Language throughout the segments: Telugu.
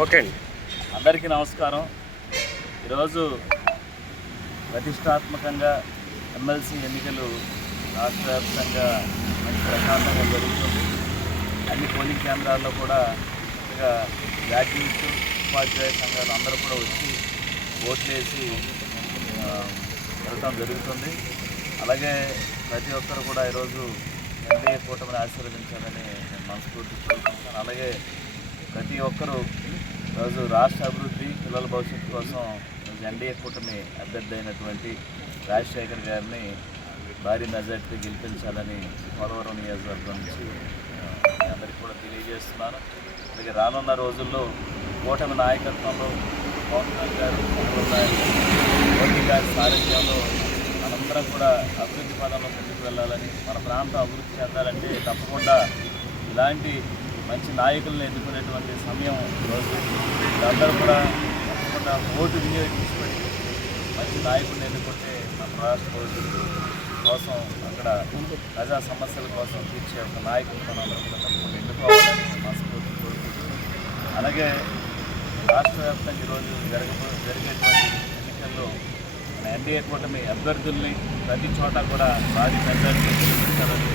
ఓకే అండి. అందరికీ నమస్కారం. ఈరోజు ప్రతిష్టాత్మకంగా ఎమ్మెల్సీ ఎన్నికలు రాష్ట్ర వ్యాప్తంగా మంచి ప్రశాంతంగా జరుగుతుంది. అన్ని పోలింగ్ కేంద్రాల్లో కూడా చక్కగా గ్రాడ్యుయేట్స్, ఉపాధ్యాయ సంఘాలు అందరూ కూడా వచ్చి ఓట్లేసి వెళ్ళటం జరుగుతుంది. అలాగే ప్రతి ఒక్కరు కూడా ఈరోజు ఎన్డీఏ కూటమిని ఆశీర్వదించాలని నేను మనస్ఫూర్తి కోరుకుంటున్నాను. అలాగే ప్రతి ఒక్కరూ ఈరోజు రాష్ట్ర అభివృద్ధి, పిల్లల భవిష్యత్తు కోసం ఎన్డీఏ కూటమి అభ్యర్థి అయినటువంటి రాజశేఖర్ గారిని భారీ మెజార్టీతో గెలిపించాలని పోలవరం నియోజకవర్గం నుంచి అందరికీ కూడా తెలియజేస్తున్నాను. అలాగే రానున్న రోజుల్లో కూటమి నాయకత్వంలో పవన్ కళ్యాణ్ గారు, చంద్రబాబు నాయుడు మోదీ గారి సారథ్యంలో మనందరం కూడా అభివృద్ధి పదంలో ముందుకు వెళ్ళాలని, మన ప్రాంతం అభివృద్ధి చెందాలంటే తప్పకుండా ఇలాంటి మంచి నాయకులను ఎన్నుకునేటువంటి సమయం రోజు అందరూ కూడా తప్పకుండా ఓటు వినియోగించుకొని మంచి నాయకుడిని ఎన్నుకుంటే మన రాష్ట్ర భవిష్యత్తు కోసం అక్కడ ప్రజా సమస్యల కోసం తీర్చే ఒక నాయకుడు మనందరూ కూడా తప్పకుండా ఎన్నుకోవాలని మనస్ఫూర్తి కోరుకుంటుంది. అలాగే రాష్ట్ర వ్యాప్తంగా ఈరోజు జరిగేటువంటి ఎన్నికల్లో మన ఎన్డీఏ కూటమి అభ్యర్థుల్ని ప్రతి చోట కూడా భారీ మెజార్టీ గెలిపించాలని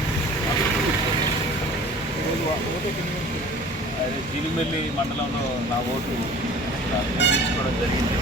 అదే జీలిమిల్లి మండలంలో నా ఓటు నిర్ణయించుకోవడం జరిగింది.